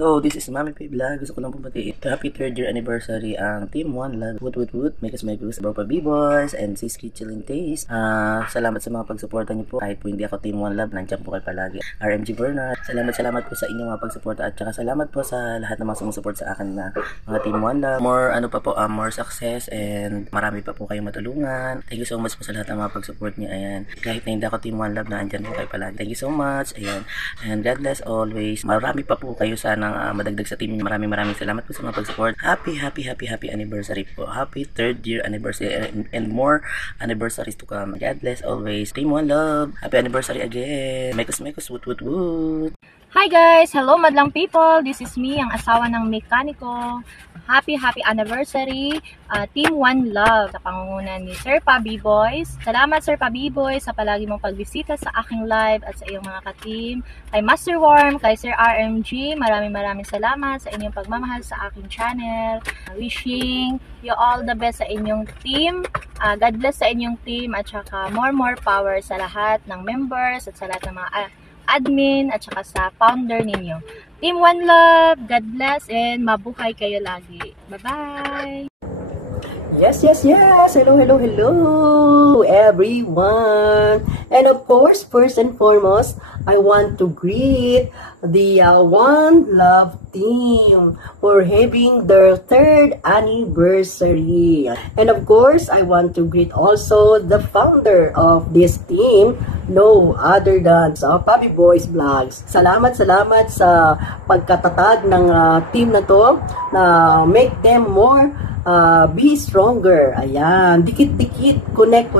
Hello, this is Mami P Vlog. Gusto ko lang pumatiin. Happy 3rd year anniversary ang Team One Love. Woot. Megas Bropa B-Boys and Siski Chilling Taste. Salamat sa mga pagsuporta niyo po. Kahit po hindi ako Team One Love, nandiyan po kayo palagi. RMG Bernard. Salamat po sa inyong mga pagsuporta at saka salamat po sa lahat ng mga sumusuport sa akin na mga Team One Love. More success and marami pa po kayong matulungan. Thank you so much po sa lahat ng mga pagsupport niyo. Ayan. Kahit na hindi ako Team One Love, nandiyan po kayo palagi. Thank you so much. Ayan. And God bless always. Marami pa po kayo sana madagdag sa team. Maraming salamat po sa mga pag-support. Happy anniversary po. Happy 3rd year anniversary and more anniversaries to come. God bless always. Team One Love. Happy anniversary again. Mekos, woot. Hi guys! Hello madlang people! This is me, ang asawa ng mekaniko. Happy anniversary, Team One Love, sa pangunguna ni Sir Pa B-Boys. Salamat Sir Pa B-Boys sa palagi mong pagbisita sa aking live at sa iyong mga ka-team. Kay Master Worm, kay Sir RMG, maraming salamat sa inyong pagmamahal sa aking channel. Wishing you all the best sa inyong team. God bless sa inyong team at saka more power sa lahat ng members at sa lahat ng mga admin at saka sa founder ninyo. Team One Love, God bless and mabuhay kayo lagi. Bye-bye! Yes. Hello, everyone. And of course, first and foremost, I want to greet the One Love team for having their 3rd anniversary. And of course, I want to greet also the founder of this team, no other than Papi Boys Vlogs. Salamat sa pagkatatag ng team na to na make them more be stronger. Ayan, dikit-dikit, connect.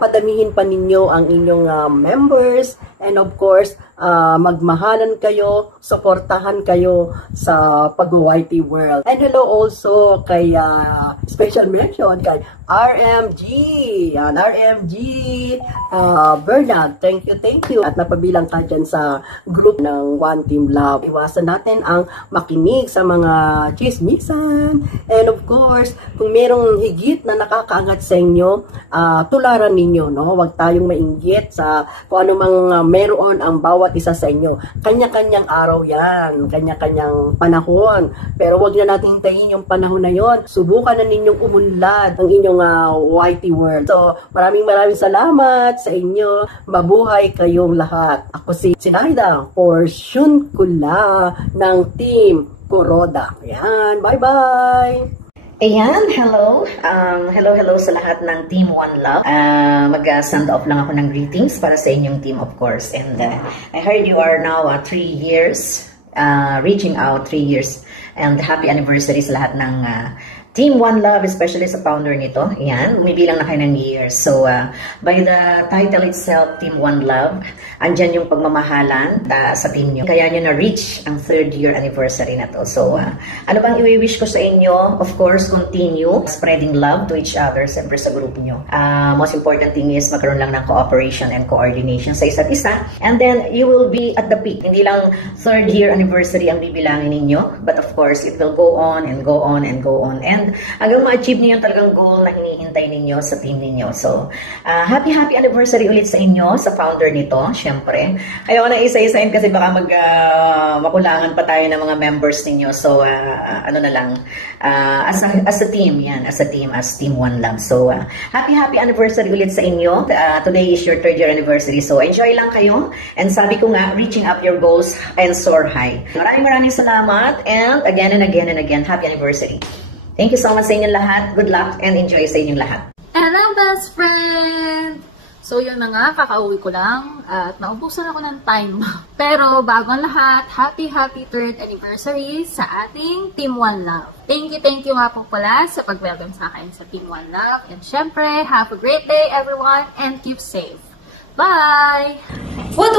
Padamihin pa ninyo ang inyong members and of course, magmahalan kayo, suportahan kayo sa pag-YT world. And hello also kay special mention kay RMG Bernard, thank you at napabilang ka dyan sa group ng One Team Love. Iwasan natin ang makinig sa mga chismisan and of course kung merong higit na nakakaangat sa inyo, tularan ninyo, no? Huwag tayong mainggit sa kung ano mang meron ang bawat isa sa inyo. Kanya-kanyang araw yan, kanya-kanyang panahon, pero huwag na natin hintayin yung panahon na yon. Subukan na ninyong umunlad ng inyong YT world. So, maraming salamat sa inyo. Mabuhay kayong lahat. Ako si Sinaida, portion kula ng Team Kuroda. Ayan, bye-bye! Ayan, hello sa lahat ng Team One Love. Mag-send off lang ako ng greetings para sa inyong team, of course. And I heard you are now 3 years, reaching out 3 years. And happy anniversary sa lahat ng Team One Love, especially sa founder nito. Ayan, umibilang na kayo ng years. So, by the title itself, Team One Love, andyan yung pagmamahalan sa team nyo. Kaya nyo na-reach ang 3rd year anniversary na to. So, ano bang i-wish ko sa inyo? Of course, continue spreading love to each other, siyempre sa group nyo. Most important thing is magkaroon lang ng cooperation and coordination sa isa't isa. And then, you will be at the peak. Hindi lang 3rd year anniversary ang bibilangin ninyo, but of course, it will go on and go on and go on. And hanggang ma-achieve niyo yung talagang goal na hinihintay ninyo sa team ninyo. So, happy anniversary ulit sa inyo, sa founder nito, syempre. Ayaw na isa-isain kasi baka makulangan pa tayo ng mga members ninyo. So, ano na lang, as a team, as Team One Love. So, happy anniversary ulit sa inyo. Today is your 3rd year anniversary. So, enjoy lang kayo. And sabi ko nga, reaching up your goals and soar high. Maraming salamat. And again, happy anniversary. Thank you so much sa inyong lahat. Good luck and enjoy sa inyong lahat. And ang best friend! So yun na nga, kakauwi ko lang at naubusan ako ng time. Pero bago ang lahat, happy 3rd anniversary sa ating Team One Love. Thank you nga po pala sa pag-welcome sa akin sa Team One Love. And syempre, have a great day everyone and keep safe. Bye! Woot!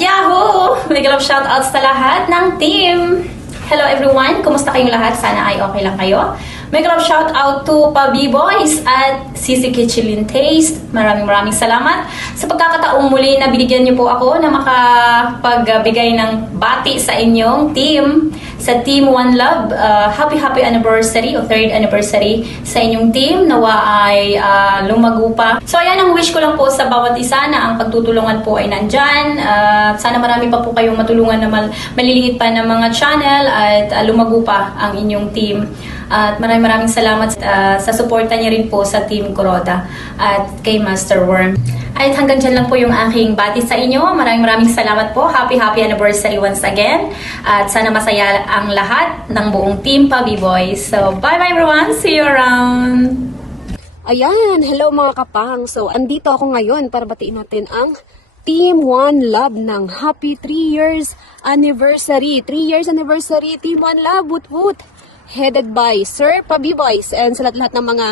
Yahoo! Big love shoutouts sa lahat ng team! Hello everyone! Kumusta kayong lahat? Sana ay okay lang kayo. Mega love shout out to Pa B-Boys at Siski Chilling Taste. Maraming salamat sa pagkakataong muli na binigyan niyo po ako na makapagbigay ng bati sa inyong team. sa Team One Love. Happy anniversary o 3rd anniversary sa inyong team. Nawa ay lumago pa. So ayan, ang wish ko lang po sa bawat isa na ang pagtutulungan po ay nandyan. Sana marami pa po kayong matulungan na maliliit pa ng mga channel at lumago pa ang inyong team. At maraming salamat sa suporta niya rin po sa Team Kuroda at kay Master Worm. At hanggang dyan lang po yung aking bati sa inyo. Maraming salamat po. Happy anniversary once again. At sana masaya ang lahat ng buong Team Pabi Boys. So bye everyone. See you around. Ayan, hello mga kapang. So andito ako ngayon para batiin natin ang Team One Love ng happy 3 years anniversary. 3 years anniversary Team One Love. Woot woot. Headed by Sir Pabi Boys and sa lahat ng mga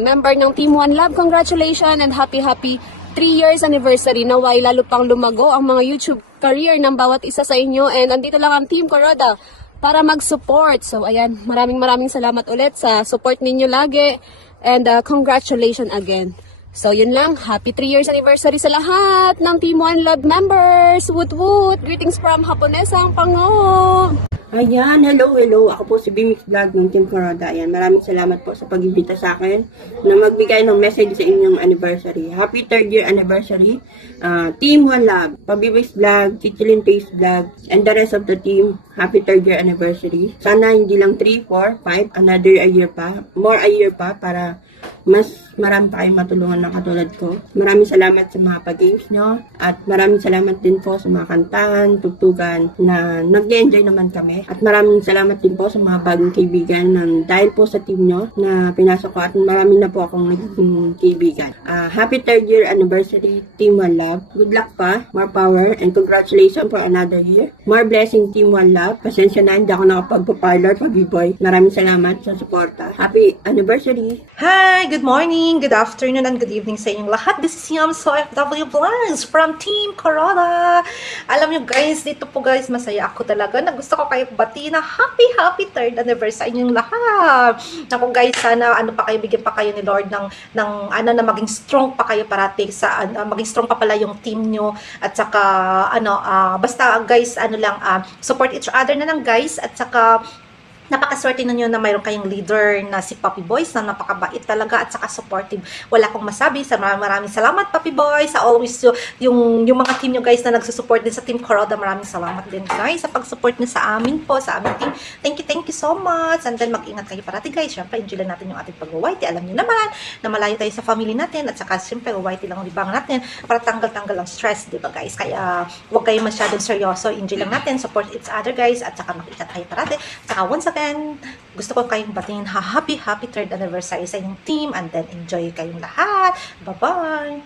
member ng Team One Love, congratulations and happy 3 years anniversary. Naway lalo pang lumago ang mga YouTube career ng bawat isa sa inyo, and andito lang ang Team Kuroda para mag-support. So ayan, maraming salamat ulit sa support ninyo lagi, and congratulations again. So yun lang, happy 3 years anniversary sa lahat ng Team One Love members. Woot woot! Greetings from Haponesang Pango! Ayan, hello. Ako po si Bimix Vlog ng Team Kuroda. Ayan, maraming salamat po sa pag-ibita sa akin na magbigay ng message sa inyong anniversary. Happy 3rd year anniversary. Team One Love, Pabibix Vlog, Chichilin Taste Vlog, and the rest of the team. Happy 3rd year anniversary. Sana hindi lang 3, 4, 5, another a year pa. More a year pa para mas marami pa kayong matulungan na katulad ko. Maraming salamat sa mga pag-games nyo. At maraming salamat din po sa mga kantahan, tugtugan na nag-enjoy naman kami. At maraming salamat din po sa mga bagong kaibigan dahil po sa team nyo na pinasok ko, at marami na po akong naging kaibigan. Happy 3rd year anniversary, Team One Love. Good luck pa, more power, and congratulations for another year. More blessing, Team One Love. Pasensya na, hindi ako nakapagpa-parlor, Pabi-boy. Maraming salamat sa suporta. Happy anniversary! Hi! Good morning, good afternoon, and good evening sa inyong lahat. This is Yam OFW Vlogs from Team Kuroda. Alam nyo guys, dito po guys, masaya ako talaga na gusto ko kayo bati na happy 3rd anniversary inyong lahat. Naku guys, sana bigyan pa kayo ni Lord ng na maging strong pa kayo parati sa maging strong pa pala yung team nyo, at saka basta guys, support each other na lang guys, at saka napakaswerte ninyo na mayroon kayong leader na si Papi Boys na napakabait talaga at saka supportive. Wala akong masabi. Maraming salamat Papi Boys sa always yung mga team nyo guys na nagsusupport din sa Team Kuroda. Maraming salamat din guys sa pag-support nyo sa amin po, sa aming team. Thank you so much. And then mag-ingat kayo parati guys. Siyempre enjoy lang natin yung ating pag-whitey. Alam nyo naman na malayo tayo sa family natin, at saka siyempre whitey lang ang libang natin para tanggal-tanggal ang stress, diba guys? Kaya huwag kayo masyadong seryoso. Enjoy lang natin. Support each other guys, at saka mag-ingat kayo parati. Saka once again, gusto ko kayong batingin happy 3rd anniversary sa inyong team, and then enjoy kayong lahat. Bye-bye!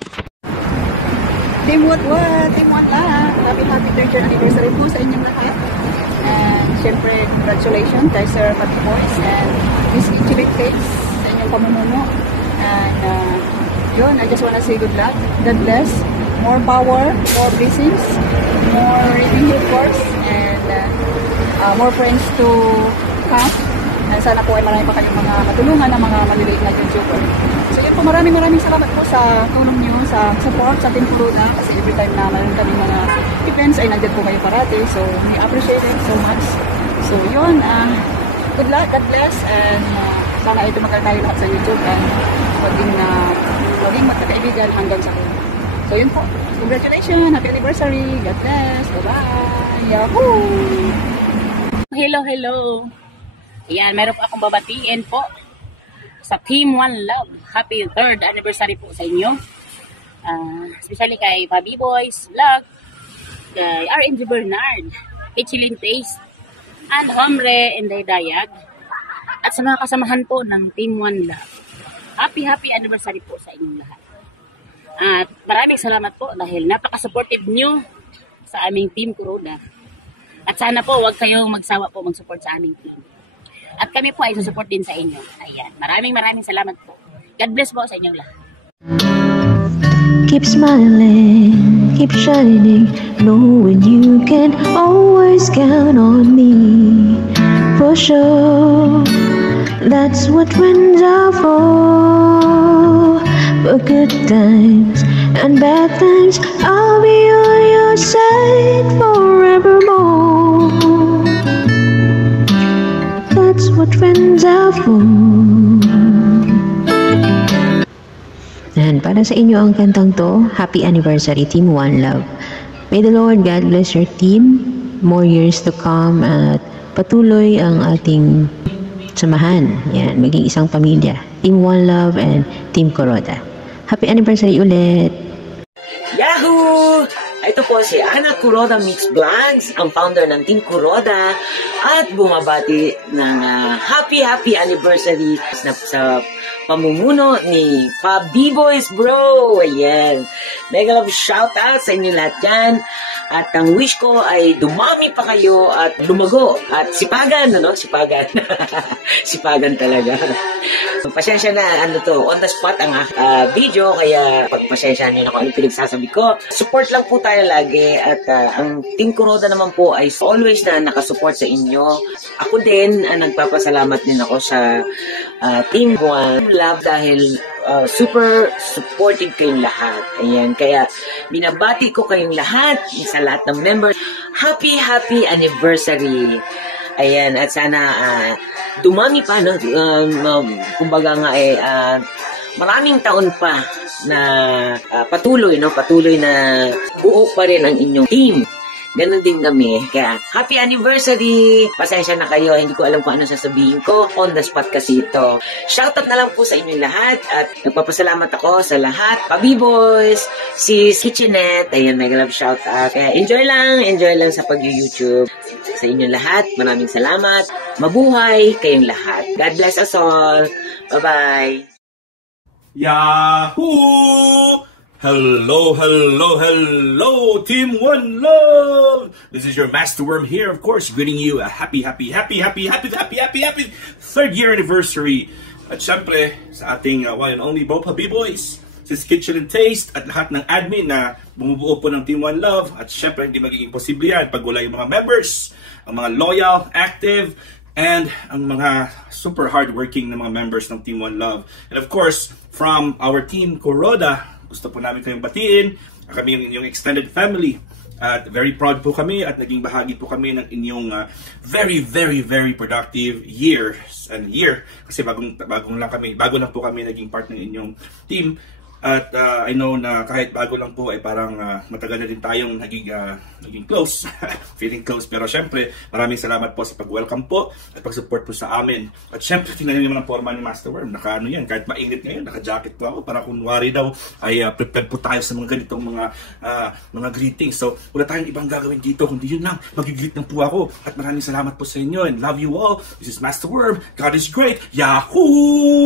Team One Love, happy 3rd year anniversary po sa inyong lahat. And syempre, congratulations kay Sir Pabi Boys and Miss Chichilin Taste sa inyong pamumuno. And yun, I just wanna say good luck, God bless, more power, more blessings, more revenue of course, and more friends to come. And sana po ay marami pa kayong mga matulungan ng mga maliliit na YouTuber. So yun po, maraming salamat po sa tulong nyo, sa support sa Team Kuroda, kasi every time na mayroon kami mga events ay nandiyan po kayo parati. So we appreciate it so much. So yun, good luck, God bless, and sana ay tumagal tayo lahat sa YouTube and maging magkakaibigan hanggang sa kulo. So yun po, congratulations, happy anniversary, God bless, bye-bye, yahoo! Hello. Ayan, meron po akong babatiin po sa Team One Love. Happy 3rd anniversary po sa inyo. Especially kay Pabi Boys Vlog, kay RNG Bernard, Chichilin Taste, and Homre and Dayag, at sa mga kasamahan po ng Team One Love. Happy anniversary po sa inyong lahat. At maraming salamat po dahil napaka-supportive nyo sa aming Team Kuroda. At sana po huwag kayong magsawa po mag-support sa aming team. At kami po ay susupport din sa inyo. Ayan. Maraming salamat po. God bless po sa inyong lahat. Keep smiling, keep shining, knowing you can always count on me. For sure, that's what friends are for. For good times and bad times, I'll be on your side forevermore. Para sa inyo ang kantang to, Happy Anniversary Team One Love. May the Lord God bless your team, more years to come, at patuloy ang ating samahan. Yan, maging isang pamilya. Team One Love and Team Kuroda. Happy anniversary ulit! Yahoo! Ito po si Ana Kuroda Mix Vlogs, ang founder ng Team Kuroda, at bumabati ng happy anniversary sa pamumuno ni Pa B-Boys Bro. Ayan. Mega love shoutout sa inyo lahat yan. At ang wish ko ay dumami pa kayo at lumago. At sipagan, ano? Sipagan. Sipagan talaga. Pasensya na, on the spot ang video, kaya pagpasensya nyo na kung ano pinagsasabi ko. Support lang po tayo lagi. At ang Team Kuroda naman po ay always na nakasupport sa inyo. Ako din, nagpapasalamat din ako sa Team One Love dahil super supportive kayong lahat. Ayan, kaya binabati ko kayong lahat, sa lahat ng members. Happy anniversary. Ayan, at sana dumami pa, no? Kumbaga nga maraming taon pa na patuloy na buo pa rin ang inyong team. Ganon din kami. Kaya, happy anniversary! Pasensya na kayo, hindi ko alam kung ano sasabihin ko. On the spot kasi ito. Shoutout na lang po sa inyong lahat at nagpapasalamat ako sa lahat. Pa B-Boys, si Kitchenette, ayan, mega love shoutout. Kaya enjoy lang sa pag-YouTube. Sa inyong lahat, maraming salamat. Mabuhay kayong lahat. God bless us all. Bye-bye! Yahoo! Hello, Team One Love! This is your Master Worm here, of course, greeting you a happy third year anniversary. At syempre, sa ating one and only Bopa B-Boys, Sis Kitchen and Taste, at lahat ng admin na bumubuo po ng Team One Love. At syempre, hindi magiging posible yan pag wala yung mga members, ang mga loyal, active, and ang mga super hardworking na mga members ng Team One Love. And of course, from our Team Kuroda, gusto po namin kayong batiin, kami yung inyong extended family. At very proud po kami at naging bahagi po kami ng inyong very productive year. Kasi bago lang po kami naging part ng inyong team. At I know na kahit bago lang po ay parang matagal na din tayong naging close, feeling close. Pero syempre, maraming salamat po sa pag-welcome po at pag-support po sa amin. At syempre, tingnan niyo naman ang forma ni Master Worm. Naka-ano yan, kahit mainit ngayon, naka-jacket po ako para kunwari daw ay prepared po tayo sa mga ganitong mga greetings. So, wala tayong ibang gagawin dito, kundi yun lang, mag-greet lang po ako. At maraming salamat po sa inyo and love you all. This is Master Worm. God is great. Yahoo!